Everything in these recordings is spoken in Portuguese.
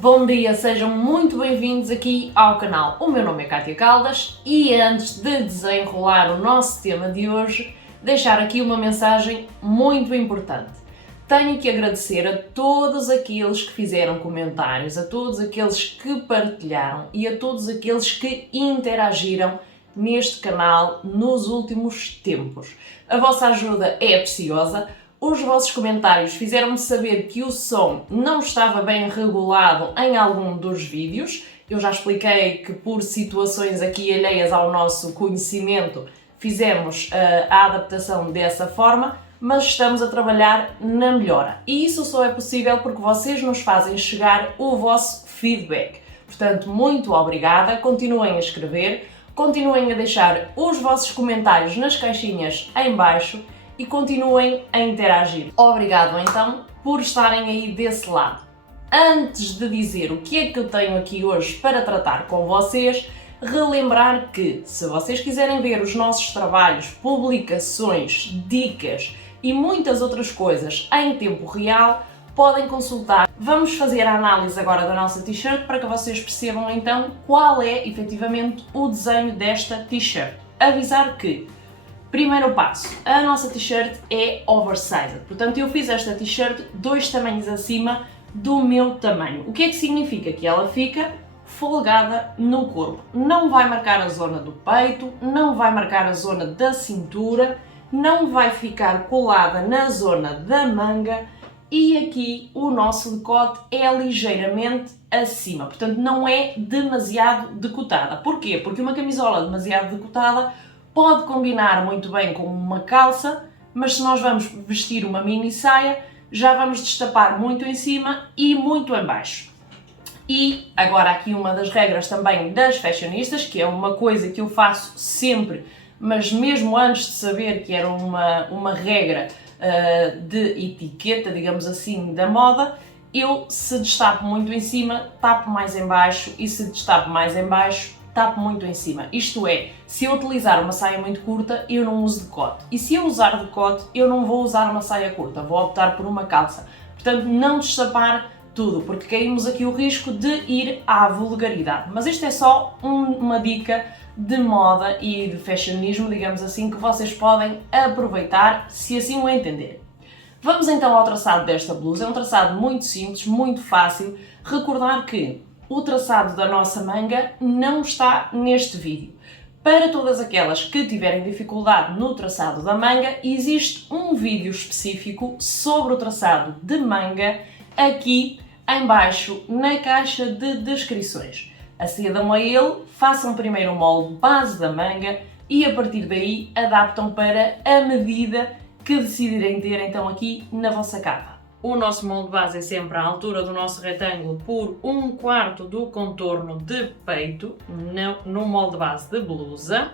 Bom dia, sejam muito bem-vindos aqui ao canal. O meu nome é Kátia Caldas e antes de desenrolar o nosso tema de hoje, deixar aqui uma mensagem muito importante. Tenho que agradecer a todos aqueles que fizeram comentários, a todos aqueles que partilharam e a todos aqueles que interagiram neste canal nos últimos tempos. A vossa ajuda é preciosa. Os vossos comentários fizeram-me saber que o som não estava bem regulado em algum dos vídeos. Eu já expliquei que por situações aqui alheias ao nosso conhecimento fizemos a adaptação dessa forma, mas estamos a trabalhar na melhora. E isso só é possível porque vocês nos fazem chegar o vosso feedback. Portanto, muito obrigada, continuem a escrever, continuem a deixar os vossos comentários nas caixinhas em baixo e continuem a interagir. Obrigado então por estarem aí desse lado. Antes de dizer o que é que eu tenho aqui hoje para tratar com vocês, relembrar que se vocês quiserem ver os nossos trabalhos, publicações, dicas e muitas outras coisas em tempo real, podem consultar. Vamos fazer a análise agora da nossa t-shirt para que vocês percebam então qual é efetivamente o desenho desta t-shirt. Avisar que primeiro passo, a nossa t-shirt é oversized, portanto eu fiz esta t-shirt 2 tamanhos acima do meu tamanho. O que é que significa? Que ela fica folgada no corpo. Não vai marcar a zona do peito, não vai marcar a zona da cintura, não vai ficar colada na zona da manga e aqui o nosso decote é ligeiramente acima, portanto não é demasiado decotada. Porquê? Porque uma camisola demasiado decotada pode combinar muito bem com uma calça, mas se nós vamos vestir uma mini saia, já vamos destapar muito em cima e muito em baixo. E agora aqui uma das regras também das fashionistas, que é uma coisa que eu faço sempre, mas mesmo antes de saber que era uma regra de etiqueta, digamos assim, da moda, eu se destapo muito em cima, tapo mais em baixo e se destapo mais em baixo, tapo muito em cima. Isto é, se eu utilizar uma saia muito curta, eu não uso decote. E se eu usar decote, eu não vou usar uma saia curta, vou optar por uma calça. Portanto, não destapar tudo, porque caímos aqui o risco de ir à vulgaridade. Mas isto é só uma dica de moda e de fashionismo, digamos assim, que vocês podem aproveitar se assim o entenderem. Vamos então ao traçado desta blusa. É um traçado muito simples, muito fácil. Recordar que o traçado da nossa manga não está neste vídeo. Para todas aquelas que tiverem dificuldade no traçado da manga, existe um vídeo específico sobre o traçado de manga aqui em baixo na caixa de descrições. Acedam a ele, façam primeiro o molde base da manga e a partir daí adaptam para a medida que decidirem ter então aqui na vossa capa. O nosso molde base é sempre à altura do nosso retângulo por 1/4 do contorno de peito no molde base de blusa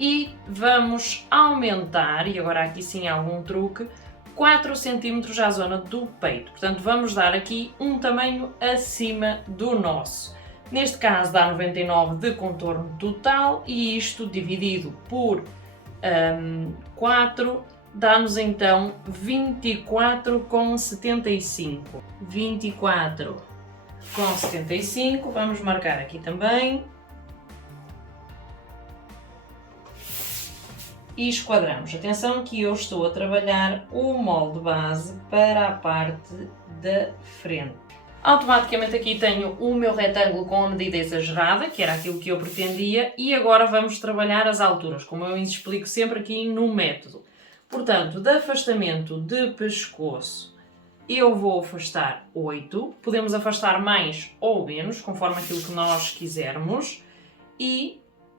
e vamos aumentar, e agora aqui sim há algum truque, 4 cm à zona do peito. Portanto, vamos dar aqui um tamanho acima do nosso. Neste caso dá 99 de contorno total e isto dividido por 4 dá-nos então 24,75. 24,75, vamos marcar aqui também. E esquadramos. Atenção que eu estou a trabalhar o molde base para a parte da frente. Automaticamente aqui tenho o meu retângulo com a medida exagerada, que era aquilo que eu pretendia, e agora vamos trabalhar as alturas, como eu explico sempre aqui no método. Portanto, de afastamento de pescoço, eu vou afastar 8, podemos afastar mais ou menos, conforme aquilo que nós quisermos,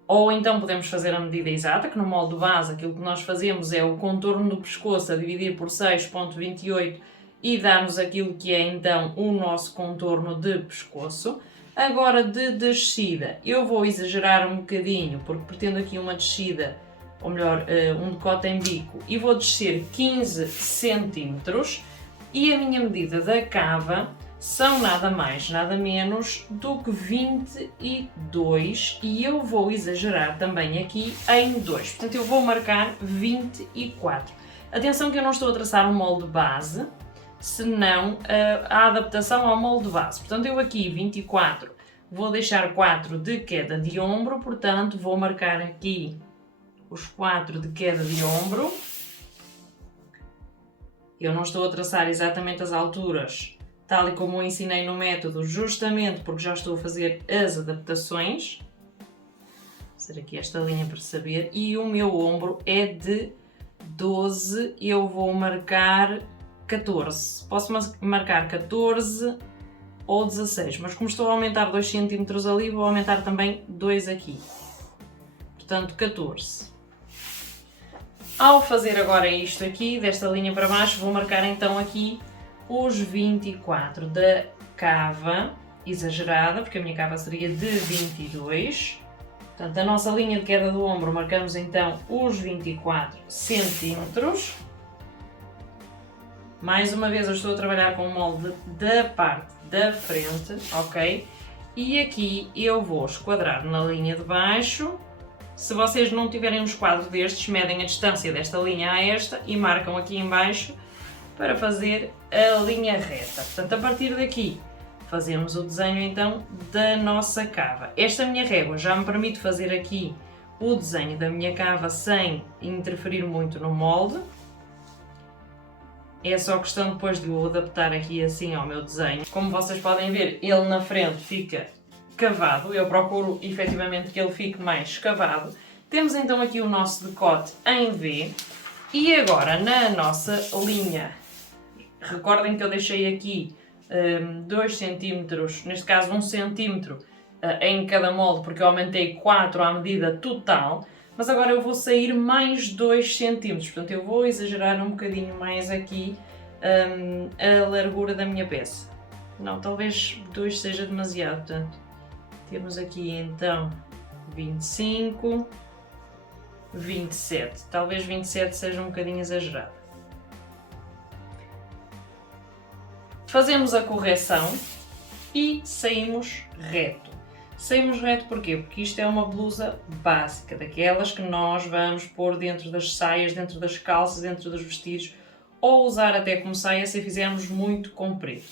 ou então podemos fazer a medida exata, que no molde base aquilo que nós fazemos é o contorno do pescoço a dividir por 6,28 e dar-nos aquilo que é então o nosso contorno de pescoço. Agora de descida, eu vou exagerar um bocadinho, porque pretendo aqui uma descida, ou melhor, um decote em bico, e vou descer 15 cm e a minha medida da cava são nada mais, nada menos do que 22 e eu vou exagerar também aqui em 2, portanto eu vou marcar 24. Atenção que eu não estou a traçar um molde base, senão a adaptação ao molde base. Portanto, eu aqui 24 vou deixar 4 de queda de ombro, portanto vou marcar aqui os 4 de queda de ombro. Eu não estou a traçar exatamente as alturas, tal e como eu ensinei no método, justamente porque já estou a fazer as adaptações. Vou fazer aqui esta linha para saber. E o meu ombro é de 12, eu vou marcar 14. Posso marcar 14 ou 16, mas como estou a aumentar 2 cm ali, vou aumentar também 2 aqui. Portanto, 14. Ao fazer agora isto aqui, desta linha para baixo, vou marcar então aqui os 24 da cava exagerada, porque a minha cava seria de 22. Portanto, a nossa linha de queda do ombro, marcamos então os 24 centímetros. Mais uma vez eu estou a trabalhar com o molde da parte da frente, ok? E aqui eu vou esquadrar na linha de baixo. Se vocês não tiverem um esquadro destes, medem a distância desta linha a esta e marcam aqui em baixo para fazer a linha reta. Portanto, a partir daqui fazemos o desenho então da nossa cava. Esta minha régua já me permite fazer aqui o desenho da minha cava sem interferir muito no molde. É só questão depois de eu adaptar aqui assim ao meu desenho. Como vocês podem ver, ele na frente fica cavado. Eu procuro efetivamente que ele fique mais cavado. Temos então aqui o nosso decote em V. E agora na nossa linha, recordem que eu deixei aqui 2 cm, neste caso 1 cm em cada molde, porque eu aumentei 4 à medida total. Mas agora eu vou sair mais 2 cm, portanto eu vou exagerar um bocadinho mais aqui a largura da minha peça. Não, talvez 2 seja demasiado, portanto temos aqui então 25, 27, talvez 27 seja um bocadinho exagerado. Fazemos a correção e saímos reto. Saímos reto porquê? Porque isto é uma blusa básica, daquelas que nós vamos pôr dentro das saias, dentro das calças, dentro dos vestidos, ou usar até como saia se a fizermos muito comprido.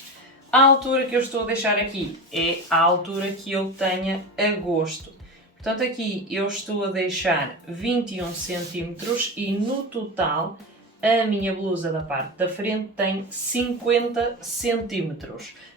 A altura que eu estou a deixar aqui é a altura que eu tenha a gosto. Portanto, aqui eu estou a deixar 21 cm e no total a minha blusa da parte da frente tem 50 cm.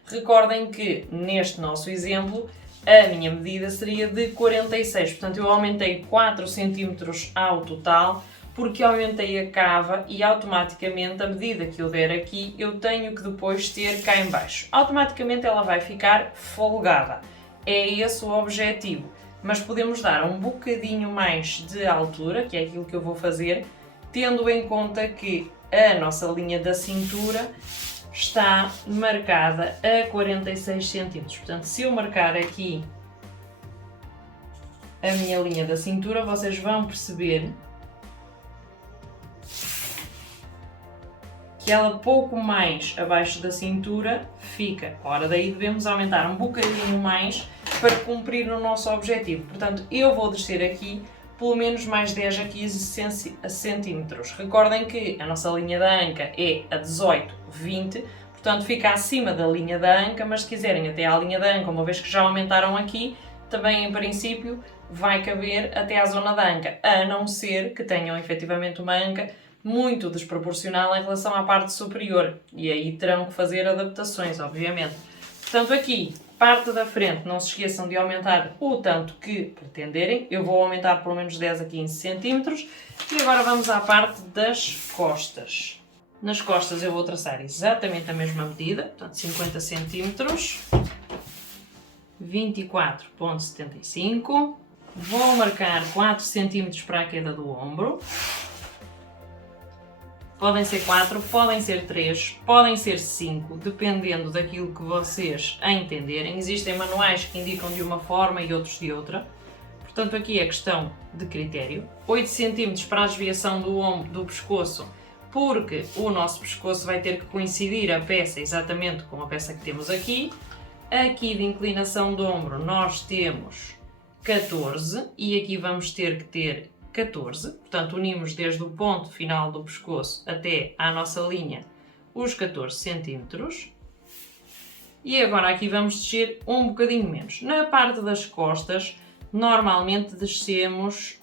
Recordem que neste nosso exemplo a minha medida seria de 46, portanto eu aumentei 4 cm ao total, porque aumentei a cava e automaticamente a medida que eu der aqui eu tenho que depois ter cá em baixo. Automaticamente ela vai ficar folgada, é esse o objetivo, mas podemos dar um bocadinho mais de altura, que é aquilo que eu vou fazer, tendo em conta que a nossa linha da cintura está marcada a 46 cm. Portanto, se eu marcar aqui a minha linha da cintura, vocês vão perceber que ela pouco mais abaixo da cintura fica. Ora, daí devemos aumentar um bocadinho mais para cumprir o nosso objetivo. Portanto, eu vou descer aqui pelo menos mais 10 a 15 centímetros. Recordem que a nossa linha da anca é a 18, 20, portanto fica acima da linha da anca, mas se quiserem até à linha da anca, uma vez que já aumentaram aqui, também em princípio vai caber até à zona da anca, a não ser que tenham efetivamente uma anca muito desproporcional em relação à parte superior, e aí terão que fazer adaptações, obviamente. Portanto, aqui, parte da frente, não se esqueçam de aumentar o tanto que pretenderem. Eu vou aumentar pelo menos 10 a 15 centímetros. E agora vamos à parte das costas. Nas costas eu vou traçar exatamente a mesma medida, portanto 50 centímetros, 24,75. Vou marcar 4 centímetros para a queda do ombro. Podem ser 4, podem ser 3, podem ser 5, dependendo daquilo que vocês entenderem. Existem manuais que indicam de uma forma e outros de outra. Portanto, aqui é questão de critério. 8 cm para a desviação do ombro, do pescoço, porque o nosso pescoço vai ter que coincidir a peça exatamente com a peça que temos aqui. Aqui de inclinação do ombro nós temos 14 e aqui vamos ter que ter 14, portanto unimos desde o ponto final do pescoço até à nossa linha os 14 centímetros. E agora aqui vamos descer um bocadinho menos. Na parte das costas, normalmente descemos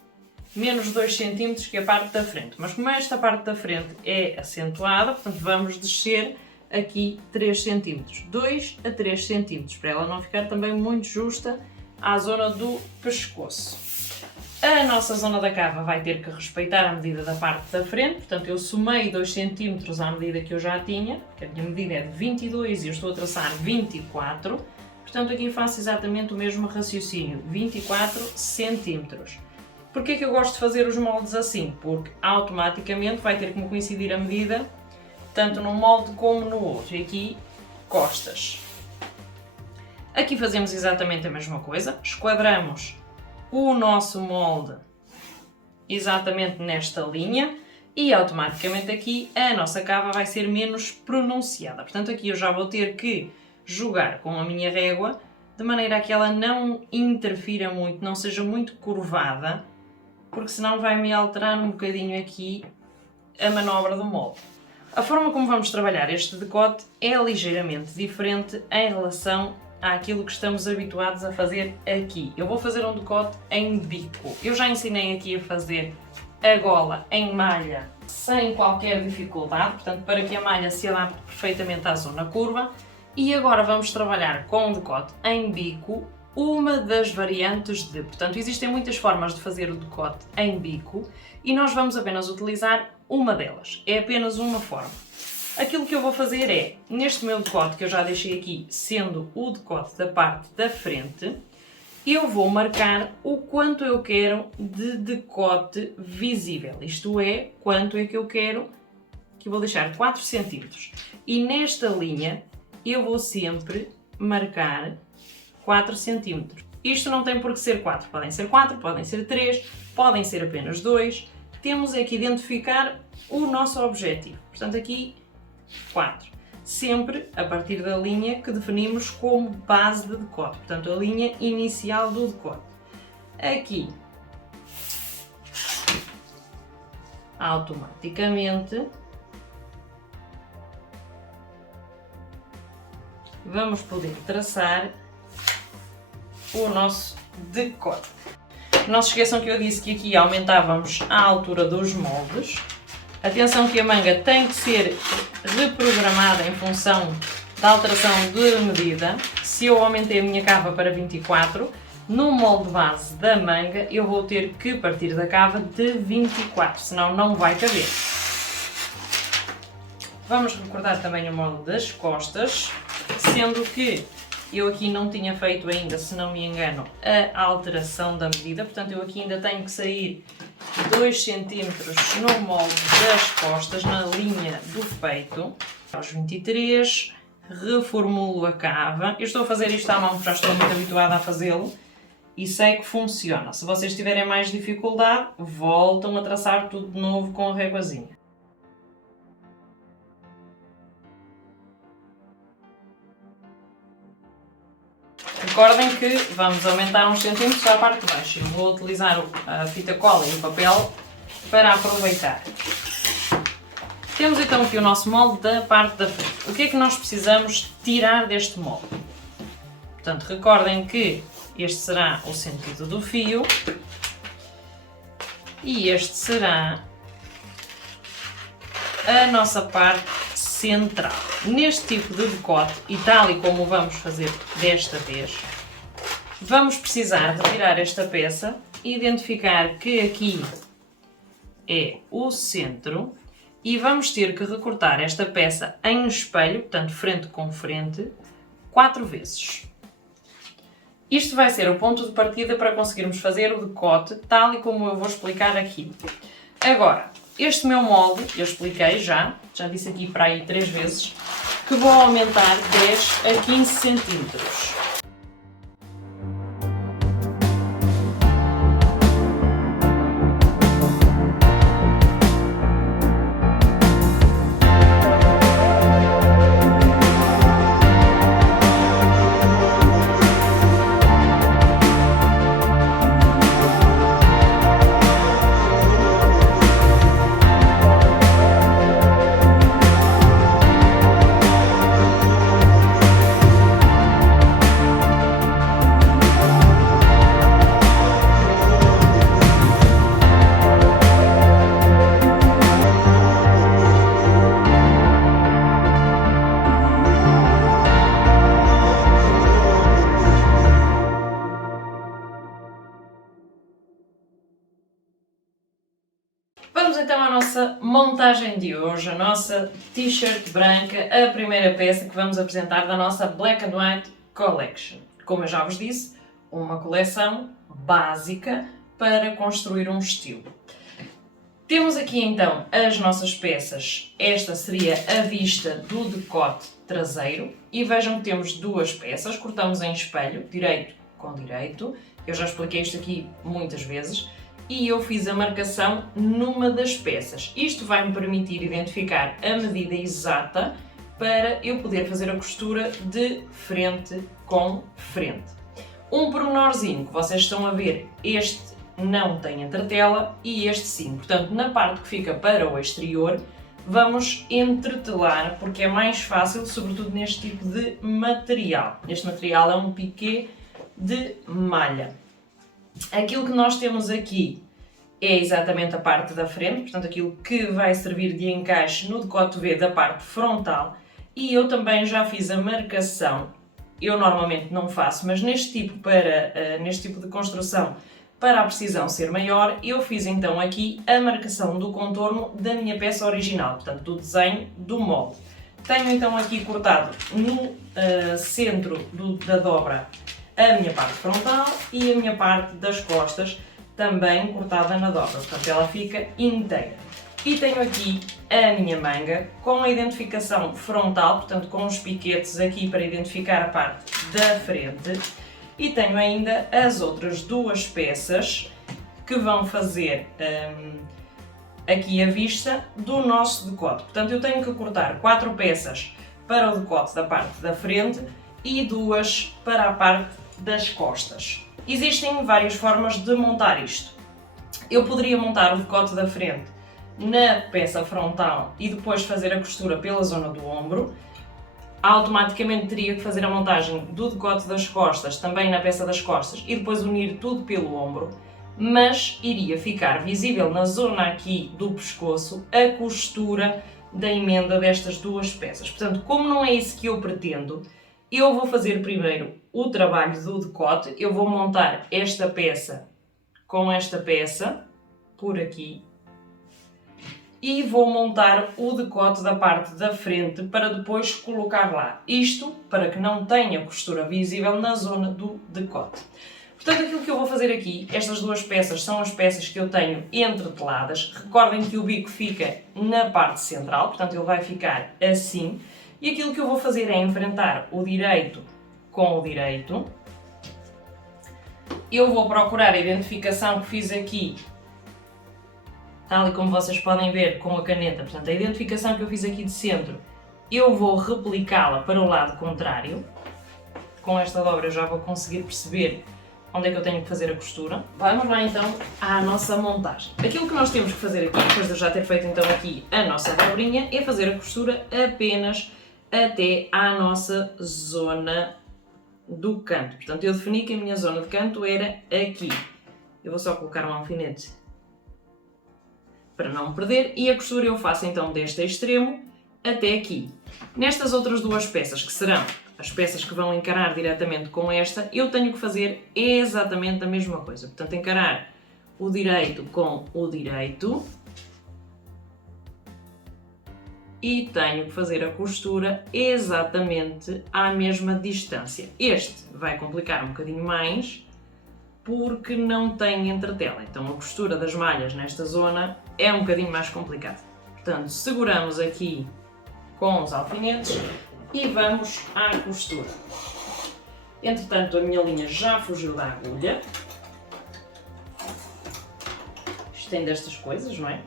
menos 2 cm que a parte da frente. Mas como esta parte da frente é acentuada, portanto vamos descer aqui 3 cm. 2 a 3 cm, para ela não ficar também muito justa à zona do pescoço. A nossa zona da cava vai ter que respeitar a medida da parte da frente, portanto eu somei 2 cm à medida que eu já tinha, porque a minha medida é de 22 e eu estou a traçar 24, portanto aqui faço exatamente o mesmo raciocínio, 24 cm. Porquê que eu gosto de fazer os moldes assim? Porque automaticamente vai ter que me coincidir a medida, tanto num molde como no outro, e aqui costas. Aqui fazemos exatamente a mesma coisa, esquadramos o nosso molde exatamente nesta linha e automaticamente aqui a nossa cava vai ser menos pronunciada. Portanto aqui eu já vou ter que jogar com a minha régua de maneira a que ela não interfira muito, não seja muito curvada, porque senão vai-me alterar um bocadinho aqui a manobra do molde. A forma como vamos trabalhar este decote é ligeiramente diferente em relação àquilo que estamos habituados a fazer aqui. Eu vou fazer um decote em bico. Eu já ensinei aqui a fazer a gola em malha sem qualquer dificuldade, portanto para que a malha se adapte perfeitamente à zona curva. E agora vamos trabalhar com um decote em bico, uma das variantes de... Portanto, existem muitas formas de fazer o decote em bico e nós vamos apenas utilizar uma delas. É apenas uma forma. Aquilo que eu vou fazer é, neste meu decote que eu já deixei aqui, sendo o decote da parte da frente, eu vou marcar o quanto eu quero de decote visível. Isto é, quanto é que eu quero, que eu vou deixar 4 cm. E nesta linha eu vou sempre marcar 4 cm. Isto não tem por que ser 4, podem ser 4, podem ser 3, podem ser apenas 2. Temos é que identificar o nosso objetivo. Portanto, aqui 4. Sempre a partir da linha que definimos como base de decote. Portanto, a linha inicial do decote. Aqui, automaticamente, vamos poder traçar o nosso decote. Não se esqueçam que eu disse que aqui aumentávamos a altura dos moldes. Atenção que a manga tem que ser reprogramada em função da alteração de medida. Se eu aumentei a minha cava para 24, no molde base da manga eu vou ter que partir da cava de 24, senão não vai caber. Vamos recordar também o molde das costas, sendo que eu aqui não tinha feito ainda, se não me engano, a alteração da medida, portanto eu aqui ainda tenho que sair 2 cm no molde das costas, na linha do peito. Aos 23, reformulo a cava. Eu estou a fazer isto à mão porque já estou muito habituada a fazê-lo e sei que funciona. Se vocês tiverem mais dificuldade, voltam a traçar tudo de novo com a réguazinha. Recordem que vamos aumentar uns centímetros à parte de baixo. Eu vou utilizar a fita cola e o papel para aproveitar. Temos então aqui o nosso molde da parte da frente. O que é que nós precisamos tirar deste molde? Portanto, recordem que este será o sentido do fio e este será a nossa parte central. Neste tipo de decote, e tal e como vamos fazer desta vez, vamos precisar retirar esta peça e identificar que aqui é o centro e vamos ter que recortar esta peça em espelho, portanto frente com frente, 4 vezes. Isto vai ser o ponto de partida para conseguirmos fazer o decote tal e como eu vou explicar aqui. Agora, este meu molde, eu expliquei já disse aqui para aí 3 vezes, que vou aumentar 10 a 15 centímetros. Vamos então à nossa montagem de hoje, a nossa t-shirt branca, a primeira peça que vamos apresentar da nossa Black and White Collection. Como eu já vos disse, uma coleção básica para construir um estilo. Temos aqui então as nossas peças. Esta seria a vista do decote traseiro e vejam que temos duas peças, cortamos em espelho, direito com direito. Eu já expliquei isto aqui muitas vezes e eu fiz a marcação numa das peças. Isto vai me permitir identificar a medida exata para eu poder fazer a costura de frente com frente. Um pormenorzinho que vocês estão a ver, este não tem entretela e este sim. Portanto, na parte que fica para o exterior, vamos entretelar porque é mais fácil, sobretudo neste tipo de material. Este material é um piqué de malha. Aquilo que nós temos aqui é exatamente a parte da frente, portanto aquilo que vai servir de encaixe no decote V da parte frontal, e eu também já fiz a marcação. Eu normalmente não faço, mas neste tipo de construção, para a precisão ser maior, eu fiz então aqui a marcação do contorno da minha peça original, portanto do desenho do molde. Tenho então aqui cortado no centro da dobra a minha parte frontal e a minha parte das costas também cortada na dobra, portanto ela fica inteira. E tenho aqui a minha manga com a identificação frontal, portanto com os piquetes aqui para identificar a parte da frente. E tenho ainda as outras duas peças que vão fazer aqui a vista do nosso decote. Portanto, eu tenho que cortar 4 peças para o decote da parte da frente e 2 para a parte das costas. Existem várias formas de montar isto. Eu poderia montar o decote da frente na peça frontal e depois fazer a costura pela zona do ombro. Automaticamente teria que fazer a montagem do decote das costas, também na peça das costas, e depois unir tudo pelo ombro, mas iria ficar visível na zona aqui do pescoço a costura da emenda destas duas peças. Portanto, como não é isso que eu pretendo, eu vou fazer primeiro o trabalho do decote. Eu vou montar esta peça com esta peça, por aqui, e vou montar o decote da parte da frente para depois colocar lá. Isto para que não tenha costura visível na zona do decote. Portanto, aquilo que eu vou fazer aqui, estas duas peças são as peças que eu tenho entreteladas. Recordem que o bico fica na parte central, portanto ele vai ficar assim. E aquilo que eu vou fazer é enfrentar o direito com o direito. Eu vou procurar a identificação que fiz aqui, tal e como vocês podem ver com a caneta, portanto a identificação que eu fiz aqui de centro, eu vou replicá-la para o lado contrário. Com esta dobra eu já vou conseguir perceber onde é que eu tenho que fazer a costura. Vamos lá então à nossa montagem. Aquilo que nós temos que fazer aqui, depois de eu já ter feito então aqui a nossa dobrinha, é fazer a costura apenas até à nossa zona do canto. Portanto eu defini que a minha zona de canto era aqui. Eu vou só colocar um alfinete para não me perder, e a costura eu faço então deste extremo até aqui. Nestas outras duas peças, que serão as peças que vão encarar diretamente com esta, eu tenho que fazer exatamente a mesma coisa. Portanto, encarar o direito com o direito e tenho que fazer a costura exatamente à mesma distância. Este vai complicar um bocadinho mais, porque não tem entretela. Então a costura das malhas nesta zona é um bocadinho mais complicada. Portanto, seguramos aqui com os alfinetes e vamos à costura. Entretanto, a minha linha já fugiu da agulha. Isto tem destas coisas, não é?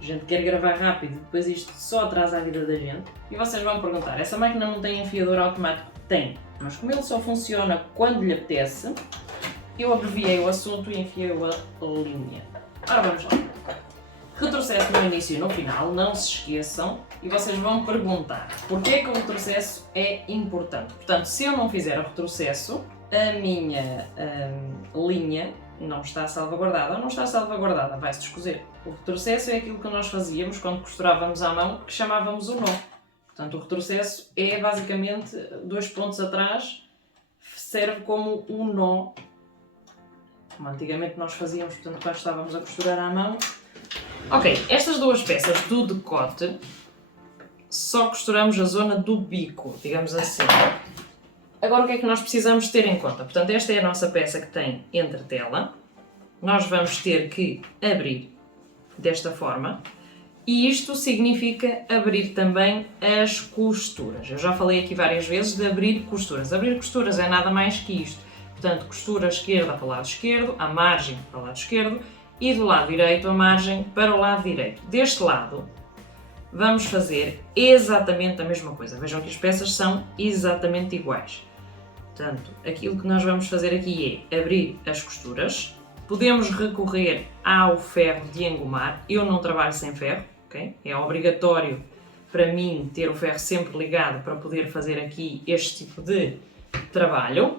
A gente quer gravar rápido, depois isto só atrasa a vida da gente. E vocês vão perguntar, essa máquina não tem enfiador automático? Tem, mas como ele só funciona quando lhe apetece, eu abreviei o assunto e enfiei a linha. Ora, vamos lá. Retrocesso no início e no final, não se esqueçam. E vocês vão perguntar, porquê que o retrocesso é importante? Portanto, se eu não fizer o retrocesso, a minha linha não está salvaguardada. Ou não está salvaguardada, vai-se descozer. O retrocesso é aquilo que nós fazíamos quando costurávamos à mão, que chamávamos o nó. Portanto, o retrocesso é basicamente 2 pontos atrás, serve como um nó, como antigamente nós fazíamos, portanto, quando estávamos a costurar à mão, Ok, estas duas peças do decote só costuramos a zona do bico, digamos assim. Agora o que é que nós precisamos ter em conta? Portanto, esta é a nossa peça que tem entretela. Nós vamos ter que abrir desta forma. E isto significa abrir também as costuras. Eu já falei aqui várias vezes de abrir costuras. Abrir costuras é nada mais que isto. Portanto, costura esquerda para o lado esquerdo, a margem para o lado esquerdo e do lado direito a margem para o lado direito. Deste lado, vamos fazer exatamente a mesma coisa. Vejam que as peças são exatamente iguais. Portanto, aquilo que nós vamos fazer aqui é abrir as costuras. Podemos recorrer ao ferro de engomar. Eu não trabalho sem ferro, ok? É obrigatório para mim ter o ferro sempre ligado para poder fazer aqui este tipo de trabalho.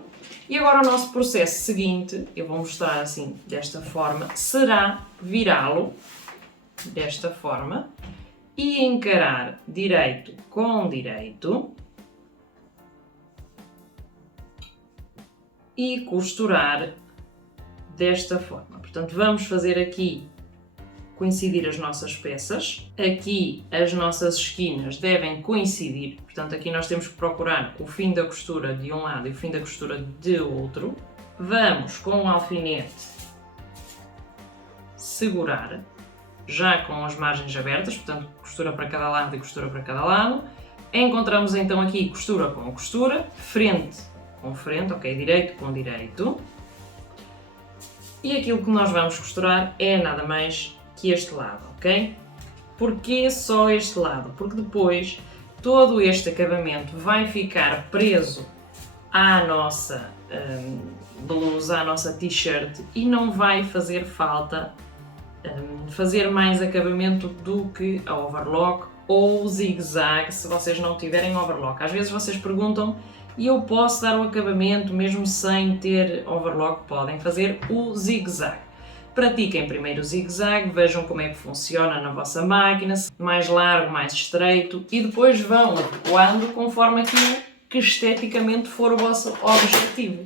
E agora o nosso processo seguinte, eu vou mostrar assim desta forma, será virá-lo desta forma e encarar direito com direito e costurar desta forma. Portanto, vamos fazer aqui coincidir as nossas peças. Aqui as nossas esquinas devem coincidir. Portanto, aqui nós temos que procurar o fim da costura de um lado e o fim da costura de outro. Vamos com o alfinete segurar, já com as margens abertas, portanto, costura para cada lado e costura para cada lado. Encontramos então aqui costura com costura, frente com frente, ok? Direito com direito. E aquilo que nós vamos costurar é nada mais que este lado, ok? Porquê só este lado? Porque depois todo este acabamento vai ficar preso à nossa blusa, à nossa t-shirt e não vai fazer falta fazer mais acabamento do que a overlock ou o zigue-zague se vocês não tiverem overlock. Às vezes vocês perguntam e eu posso dar o acabamento mesmo sem ter overlock? Podem fazer o zigue-zague. Pratiquem primeiro o zigue-zague, vejam como é que funciona na vossa máquina, mais largo, mais estreito, e depois vão adequando conforme aquilo que esteticamente for o vosso objetivo.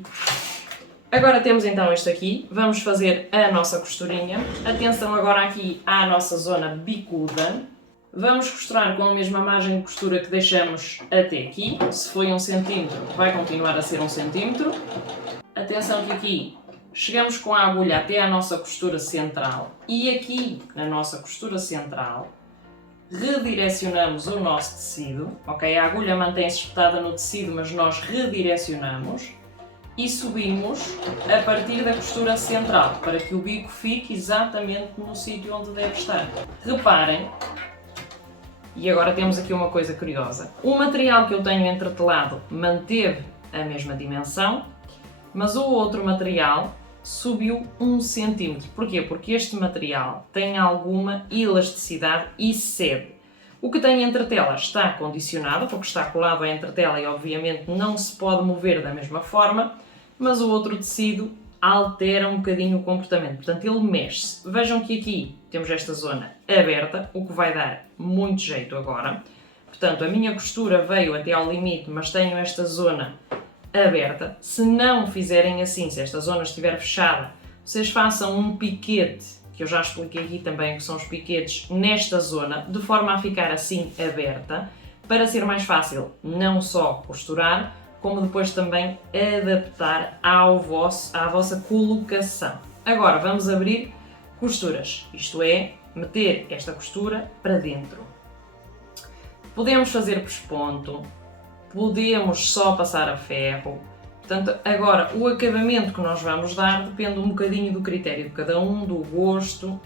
Agora temos então este aqui, vamos fazer a nossa costurinha. Atenção agora aqui à nossa zona bicuda. Vamos costurar com a mesma margem de costura que deixamos até aqui. Se foi 1 cm, vai continuar a ser 1 cm. Atenção que aqui chegamos com a agulha até à nossa costura central e aqui na nossa costura central redirecionamos o nosso tecido, ok? A agulha mantém-se espetada no tecido, mas nós redirecionamos e subimos a partir da costura central para que o bico fique exatamente no sítio onde deve estar. Reparem. E agora temos aqui uma coisa curiosa. O material que eu tenho entretelado manteve a mesma dimensão, mas o outro material subiu 1 cm. Porquê? Porque este material tem alguma elasticidade e cede. O que tem entretela está condicionado, porque está colado à entretela e obviamente não se pode mover da mesma forma, mas o outro tecido altera um bocadinho o comportamento, portanto ele mexe-se. Vejam que aqui temos esta zona aberta, o que vai dar muito jeito agora. Portanto, a minha costura veio até ao limite, mas tenho esta zona aberta. Se não fizerem assim, se esta zona estiver fechada, vocês façam um piquete, que eu já expliquei aqui também que são os piquetes nesta zona, de forma a ficar assim aberta, para ser mais fácil não só costurar, como depois também adaptar à vossa colocação. Agora vamos abrir costuras, isto é, meter esta costura para dentro. Podemos fazer pesponto, podemos só passar a ferro, portanto agora o acabamento que nós vamos dar depende um bocadinho do critério de cada um, do gosto,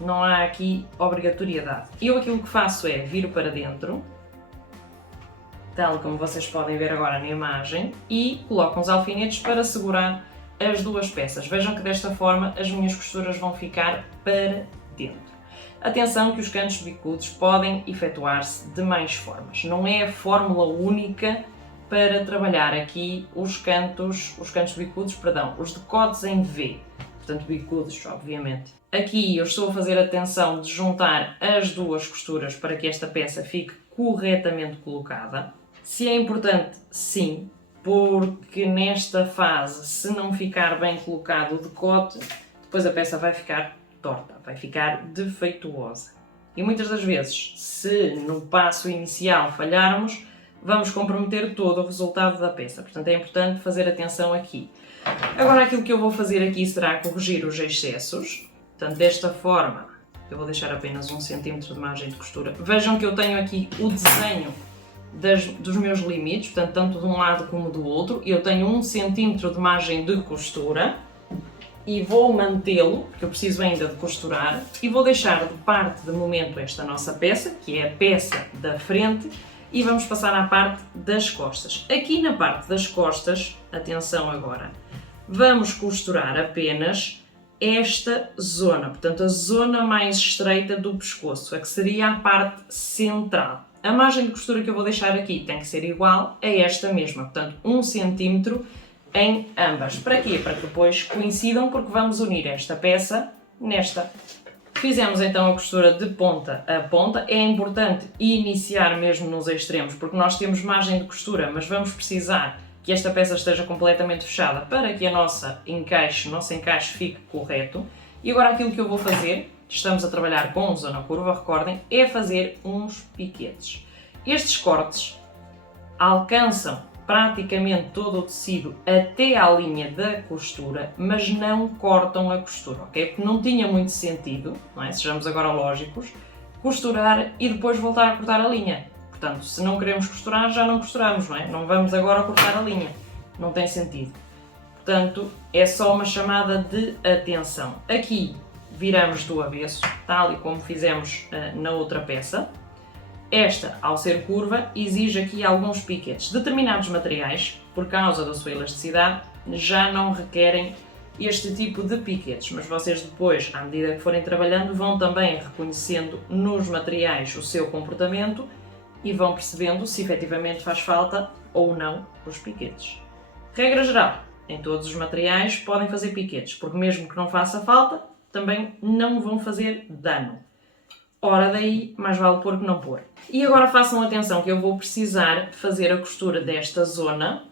não há aqui obrigatoriedade. Eu aquilo que faço é viro para dentro, tal como vocês podem ver agora na imagem, e coloco uns alfinetes para segurar as duas peças. Vejam que desta forma as minhas costuras vão ficar para dentro. Atenção que os cantos bicudos podem efetuar-se de mais formas. Não é a fórmula única para trabalhar aqui os cantos bicudos, perdão, os decotes em V, portanto bicudos, obviamente. Aqui eu estou a fazer atenção de juntar as duas costuras para que esta peça fique corretamente colocada. Se é importante, sim, porque nesta fase, se não ficar bem colocado o decote, depois a peça vai ficar torta, vai ficar defeituosa. E muitas das vezes, se no passo inicial falharmos, vamos comprometer todo o resultado da peça. Portanto, é importante fazer atenção aqui. Agora, aquilo que eu vou fazer aqui será corrigir os excessos. Portanto, desta forma, eu vou deixar apenas 1 cm de margem de costura. Vejam que eu tenho aqui o desenho dos meus limites, portanto, tanto de um lado como do outro. Eu tenho 1 cm de margem de costura e vou mantê-lo, porque eu preciso ainda de costurar, e vou deixar de parte de momento esta nossa peça, que é a peça da frente, e vamos passar à parte das costas. Aqui na parte das costas, atenção agora, vamos costurar apenas esta zona, portanto a zona mais estreita do pescoço, a que seria a parte central. A margem de costura que eu vou deixar aqui tem que ser igual a esta mesma, portanto 1 cm em ambas. Para quê? Para que depois coincidam, porque vamos unir esta peça nesta. Fizemos então a costura de ponta a ponta. É importante iniciar mesmo nos extremos, porque nós temos margem de costura, mas vamos precisar que esta peça esteja completamente fechada para que o nosso encaixe fique correto. E agora aquilo que eu vou fazer, estamos a trabalhar com zona curva, recordem, é fazer uns piquetes. Estes cortes alcançam praticamente todo o tecido até à linha da costura, mas não cortam a costura, ok? Porque não tinha muito sentido, não é? Sejamos agora lógicos, costurar e depois voltar a cortar a linha. Portanto, se não queremos costurar, já não costuramos, não é? Não vamos agora cortar a linha, não tem sentido. Portanto, é só uma chamada de atenção. Aqui viramos do avesso, tal e como fizemos na outra peça. Esta, ao ser curva, exige aqui alguns piquetes. Determinados materiais, por causa da sua elasticidade, já não requerem este tipo de piquetes, mas vocês depois, à medida que forem trabalhando, vão também reconhecendo nos materiais o seu comportamento e vão percebendo se efetivamente faz falta ou não os piquetes. Regra geral, em todos os materiais podem fazer piquetes, porque mesmo que não faça falta, também não vão fazer dano. Ora daí, mais vale pôr que não pôr. E agora façam atenção que eu vou precisar fazer a costura desta zona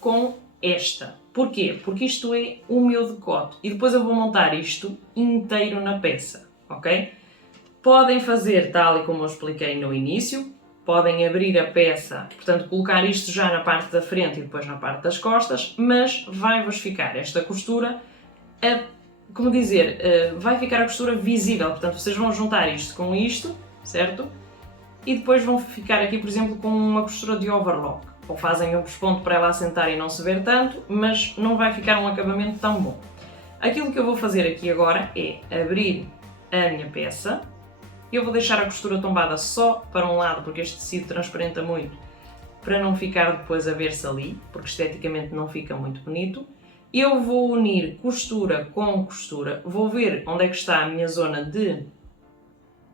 com esta. Porquê? Porque isto é o meu decote e depois eu vou montar isto inteiro na peça, ok? Podem fazer tal e como eu expliquei no início, podem abrir a peça, portanto colocar isto já na parte da frente e depois na parte das costas, mas vai-vos ficar esta costura vai ficar a costura visível, portanto vocês vão juntar isto com isto, certo? E depois vão ficar aqui, por exemplo, com uma costura de overlock. Ou fazem um pesponto para ela assentar e não se ver tanto, mas não vai ficar um acabamento tão bom. Aquilo que eu vou fazer aqui agora é abrir a minha peça. Eu vou deixar a costura tombada só para um lado, porque este tecido transparenta muito, para não ficar depois a ver-se ali, porque esteticamente não fica muito bonito. Eu vou unir costura com costura, vou ver onde é que está a minha zona de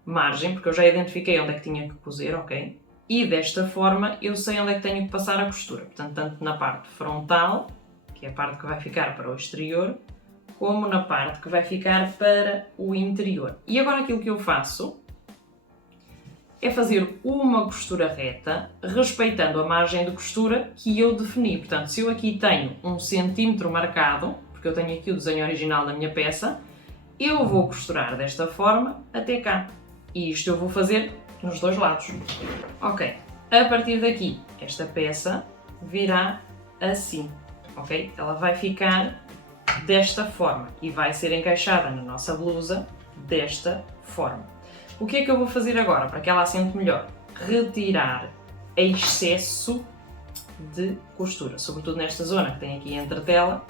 margem, porque eu já identifiquei onde é que tinha que cozer, ok? E desta forma eu sei onde é que tenho que passar a costura, portanto, tanto na parte frontal, que é a parte que vai ficar para o exterior, como na parte que vai ficar para o interior. E agora aquilo que eu faço é fazer uma costura reta, respeitando a margem de costura que eu defini. Portanto, se eu aqui tenho 1 cm marcado, porque eu tenho aqui o desenho original da minha peça, eu vou costurar desta forma até cá. E isto eu vou fazer nos dois lados. Ok, a partir daqui, esta peça virá assim, ok? Ela vai ficar desta forma e vai ser encaixada na nossa blusa desta forma. O que é que eu vou fazer agora para que ela assente melhor? Retirar excesso de costura, sobretudo nesta zona que tem aqui a entretela,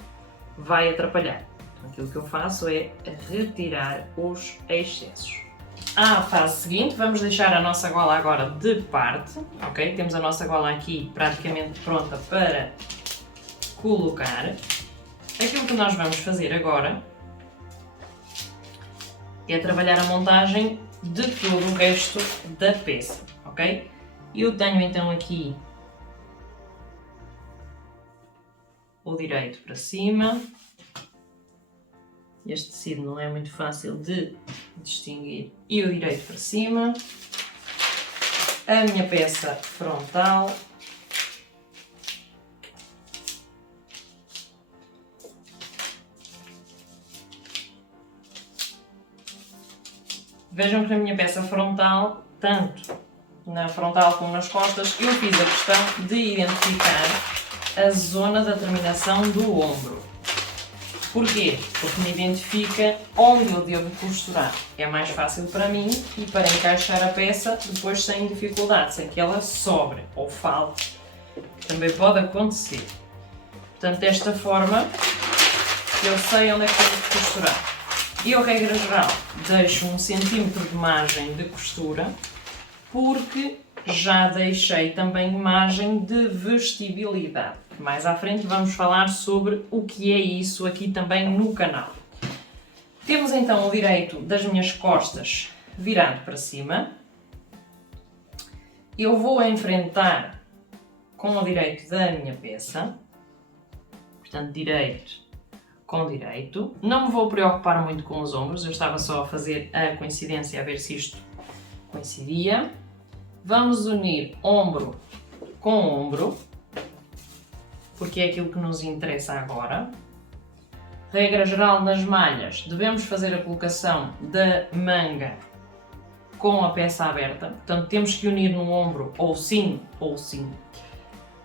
vai atrapalhar. Então, aquilo que eu faço é retirar os excessos. À fase seguinte, vamos deixar a nossa gola agora de parte, ok? Temos a nossa gola aqui praticamente pronta para colocar. Aquilo que nós vamos fazer agora é trabalhar a montagem de todo o resto da peça, ok? Eu tenho então aqui o direito para cima. Este tecido não é muito fácil de distinguir. E o direito para cima. A minha peça frontal. Vejam que na minha peça frontal, tanto na frontal como nas costas, eu fiz a questão de identificar a zona da terminação do ombro. Porquê? Porque me identifica onde eu devo costurar. É mais fácil para mim e para encaixar a peça depois sem dificuldade, sem que ela sobre ou falte, que também pode acontecer. Portanto, desta forma, eu sei onde é que devo costurar. Eu, regra geral, deixo 1 cm de margem de costura, porque já deixei também margem de vestibilidade. Mais à frente vamos falar sobre o que é isso aqui também no canal. Temos então o direito das minhas costas virado para cima. Eu vou enfrentar com o direito da minha peça. Portanto, direito com direito. Não me vou preocupar muito com os ombros, eu estava só a fazer a coincidência, a ver se isto coincidia. Vamos unir ombro com ombro, porque é aquilo que nos interessa agora. Regra geral, nas malhas, devemos fazer a colocação da manga com a peça aberta, portanto temos que unir no ombro ou sim ou sim.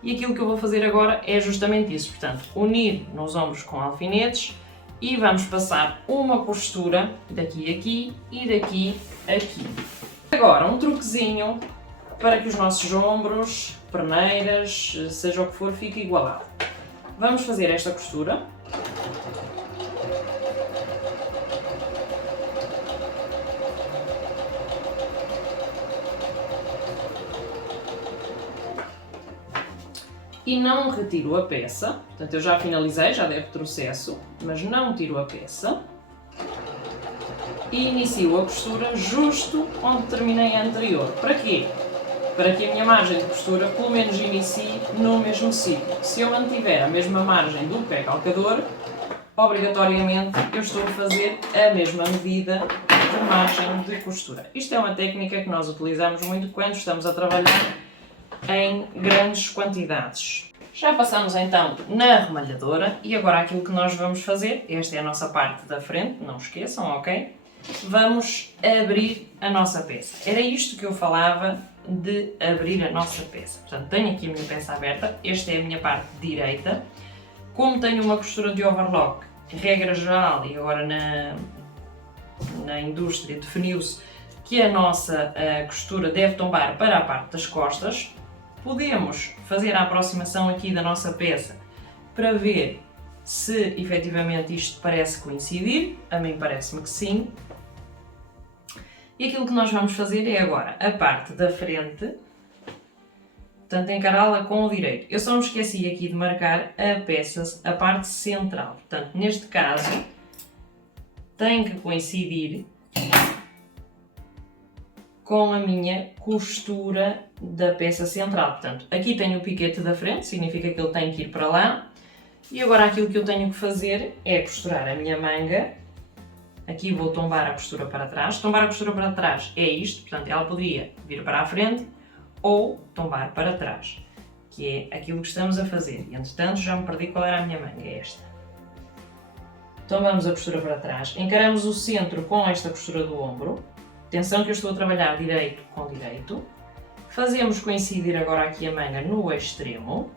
E aquilo que eu vou fazer agora é justamente isso, portanto, unir nos ombros com alfinetes e vamos passar uma costura daqui a aqui e daqui a aqui. Agora, um truquezinho para que os nossos ombros, perneiras, seja o que for, fique igualado. Vamos fazer esta costura. E não retiro a peça, portanto eu já finalizei, já dei retrocesso, mas não tiro a peça. E inicio a costura justo onde terminei a anterior. Para quê? Para que a minha margem de costura pelo menos inicie no mesmo sítio. Se eu mantiver a mesma margem do pé calcador, obrigatoriamente eu estou a fazer a mesma medida de margem de costura. Isto é uma técnica que nós utilizamos muito quando estamos a trabalhar em grandes quantidades. Já passamos então na remalhadora e agora aquilo que nós vamos fazer, esta é a nossa parte da frente, não esqueçam, ok? Vamos abrir a nossa peça. Era isto que eu falava de abrir a nossa peça. Portanto, tenho aqui a minha peça aberta, esta é a minha parte direita. Como tenho uma costura de overlock, regra geral, e agora na indústria definiu-se que a nossa costura deve tombar para a parte das costas, podemos fazer a aproximação aqui da nossa peça para ver se efetivamente isto parece coincidir. A mim parece-me que sim. E aquilo que nós vamos fazer é agora a parte da frente, portanto encará-la com o direito. Eu só me esqueci aqui de marcar a parte central, portanto neste caso tem que coincidir com a minha costura da peça central. Portanto, aqui tenho o piquete da frente, significa que ele tem que ir para lá. E agora aquilo que eu tenho que fazer é costurar a minha manga. Aqui vou tombar a costura para trás. Tombar a costura para trás é isto, portanto ela poderia vir para a frente ou tombar para trás, que é aquilo que estamos a fazer. E entretanto já me perdi qual era a minha manga, é esta. Tombamos a costura para trás, encaramos o centro com esta costura do ombro. Atenção que eu estou a trabalhar direito com direito. Fazemos coincidir agora aqui a manga no extremo.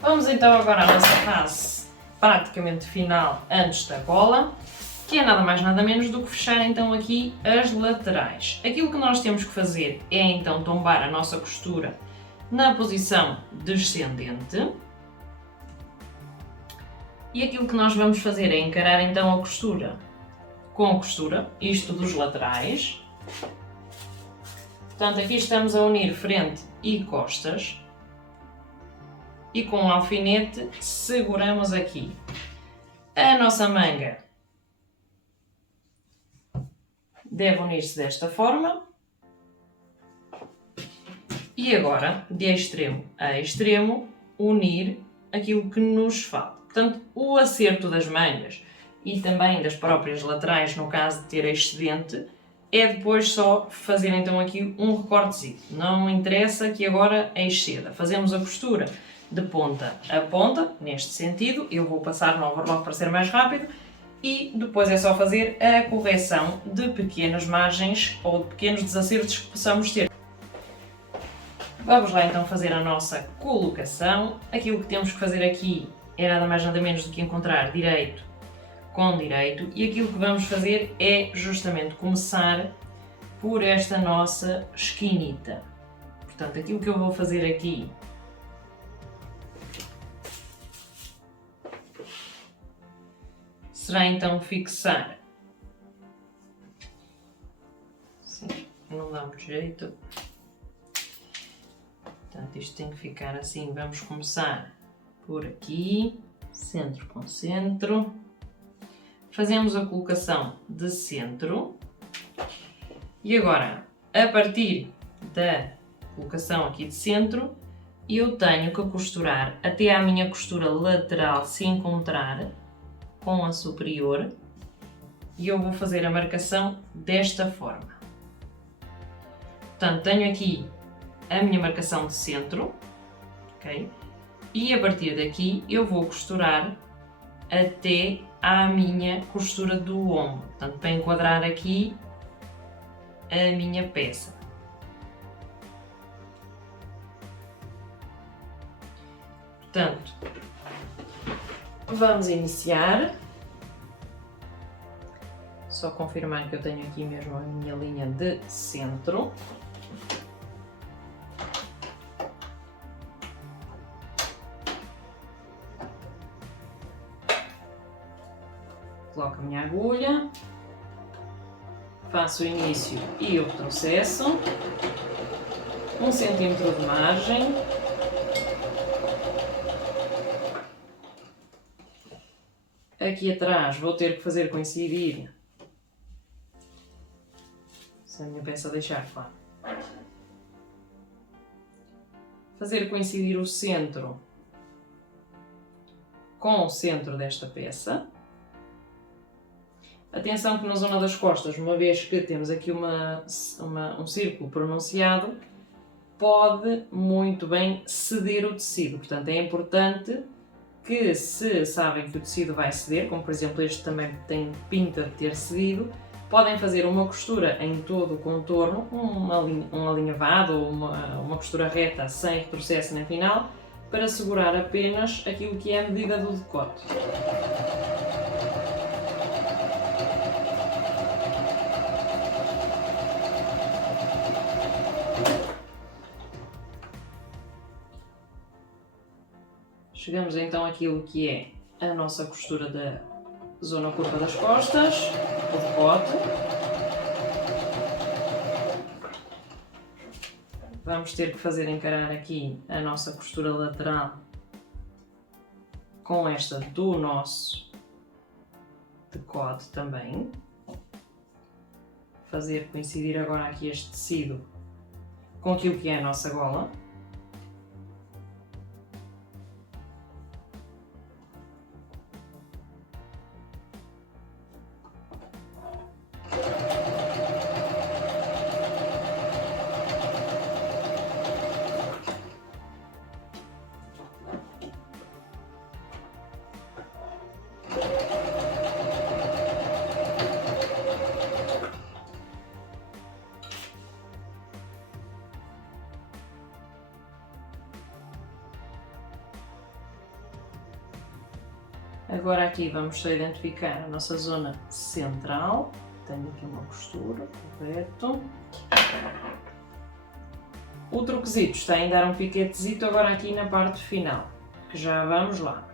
Vamos então agora à nossa fase praticamente final antes da gola, que é nada mais nada menos do que fechar então aqui as laterais. Aquilo que nós temos que fazer é então tombar a nossa costura na posição descendente. E aquilo que nós vamos fazer é encarar então a costura com a costura, isto dos laterais. Portanto, aqui estamos a unir frente e costas. E com o alfinete seguramos aqui. A nossa manga deve unir-se desta forma. E agora, de extremo a extremo, unir aquilo que nos falta. Portanto, o acerto das mangas e também das próprias laterais, no caso de ter excedente, é depois só fazer então aqui um recortezinho. Não interessa que agora exceda. Fazemos a costura de ponta a ponta, neste sentido. Eu vou passar no overlock para ser mais rápido. E depois é só fazer a correção de pequenas margens ou de pequenos desacertos que possamos ter. Vamos lá então fazer a nossa colocação. Aquilo que temos que fazer aqui é nada mais nada menos do que encontrar direito com direito, e aquilo que vamos fazer é justamente começar por esta nossa esquinita. Portanto, aquilo que eu vou fazer aqui será então fixar. Sim, não dá muito jeito. Portanto, isto tem que ficar assim. Vamos começar por aqui, centro com centro. Fazemos a colocação de centro. E agora, a partir da colocação aqui de centro, eu tenho que costurar até à minha costura lateral se encontrar com a superior, e eu vou fazer a marcação desta forma. Portanto, tenho aqui a minha marcação de centro, ok? E a partir daqui eu vou costurar até à minha costura do ombro, portanto, para enquadrar aqui a minha peça. Portanto, vamos iniciar. Só confirmar que eu tenho aqui mesmo a minha linha de centro. Coloco a minha agulha, faço o início e o retrocesso, 1 cm de margem. Aqui atrás vou ter que fazer coincidir, se a minha peça deixar, claro, fazer coincidir o centro com o centro desta peça. Atenção que na zona das costas, uma vez que temos aqui um círculo pronunciado, pode muito bem ceder o tecido. Portanto, é importante que, se sabem que o tecido vai ceder, como por exemplo este também tem pinta de ter cedido, podem fazer uma costura em todo o contorno, um alinhavado ou uma costura reta sem retrocesso no final, para segurar apenas aquilo que é a medida do decote. Chegamos então àquilo que é a nossa costura da zona curva das costas, o decote. Vamos ter que fazer encarar aqui a nossa costura lateral com esta do nosso decote também. Fazer coincidir agora aqui este tecido com aquilo que é a nossa gola. Agora aqui vamos só identificar a nossa zona central. Tenho aqui uma costura, correto. O truquezito está em dar um piquetezito agora aqui na parte final, que já vamos lá.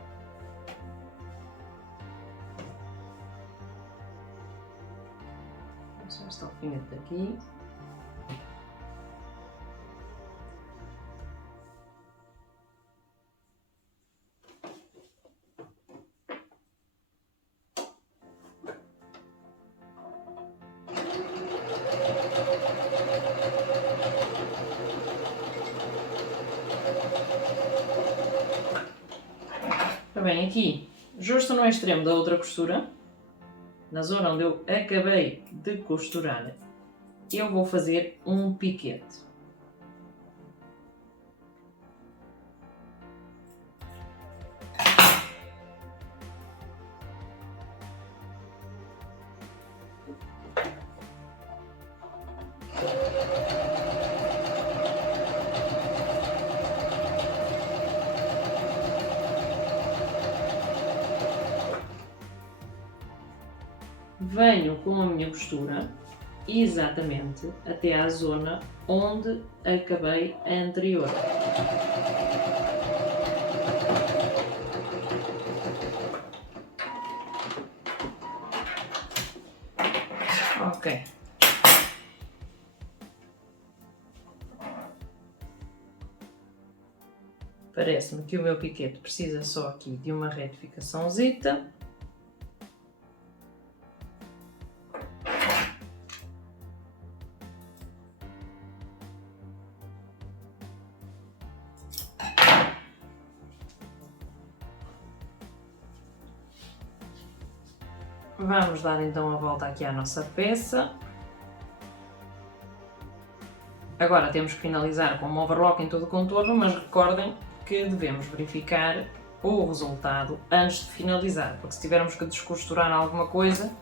Só este alfinete aqui. Bem, aqui, justo no extremo da outra costura, na zona onde eu acabei de costurar, eu vou fazer um piquete. Venho com a minha costura exatamente até à zona onde acabei a anterior. Ok. Parece-me que o meu piquete precisa só aqui de uma retificaçãozita. Vamos dar então a volta aqui à nossa peça. Agora temos que finalizar com um overlock em todo o contorno, mas recordem que devemos verificar o resultado antes de finalizar, porque se tivermos que descosturar alguma coisa,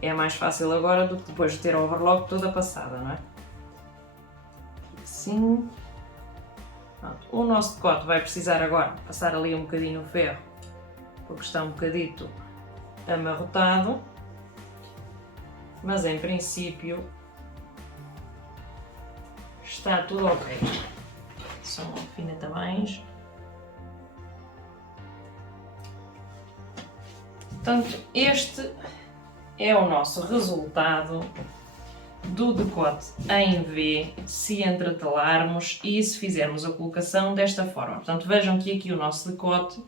é mais fácil agora do que depois de ter o overlock toda passada, não é? Assim. Pronto. O nosso decote vai precisar agora passar ali um bocadinho o ferro, porque está um bocadito amarrotado, mas em princípio está tudo ok. Só uma alfineta mais. Portanto, este é o nosso resultado do decote em V, se entretelarmos e se fizermos a colocação desta forma. Portanto, vejam que aqui o nosso decote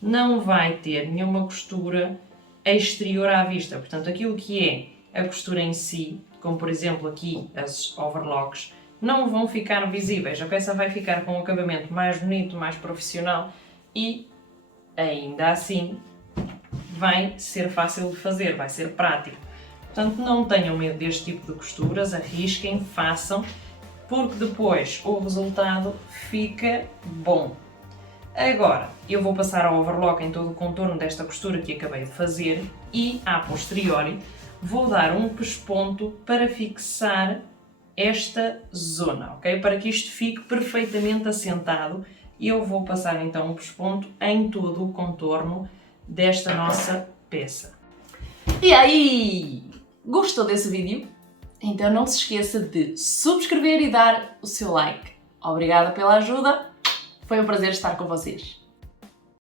não vai ter nenhuma costura exterior à vista. Portanto, aquilo que é a costura em si, como por exemplo aqui as overlocks, não vão ficar visíveis. A peça vai ficar com um acabamento mais bonito, mais profissional e, ainda assim, vai ser fácil de fazer, vai ser prático. Portanto, não tenham medo deste tipo de costuras, arrisquem, façam, porque depois o resultado fica bom. Agora, eu vou passar ao overlock em todo o contorno desta costura que acabei de fazer e, a posteriori, vou dar um pesponto para fixar esta zona, ok? Para que isto fique perfeitamente assentado, eu vou passar então um pesponto em todo o contorno desta nossa peça. E aí? Gostou desse vídeo? Então não se esqueça de subscrever e dar o seu like. Obrigada pela ajuda, foi um prazer estar com vocês.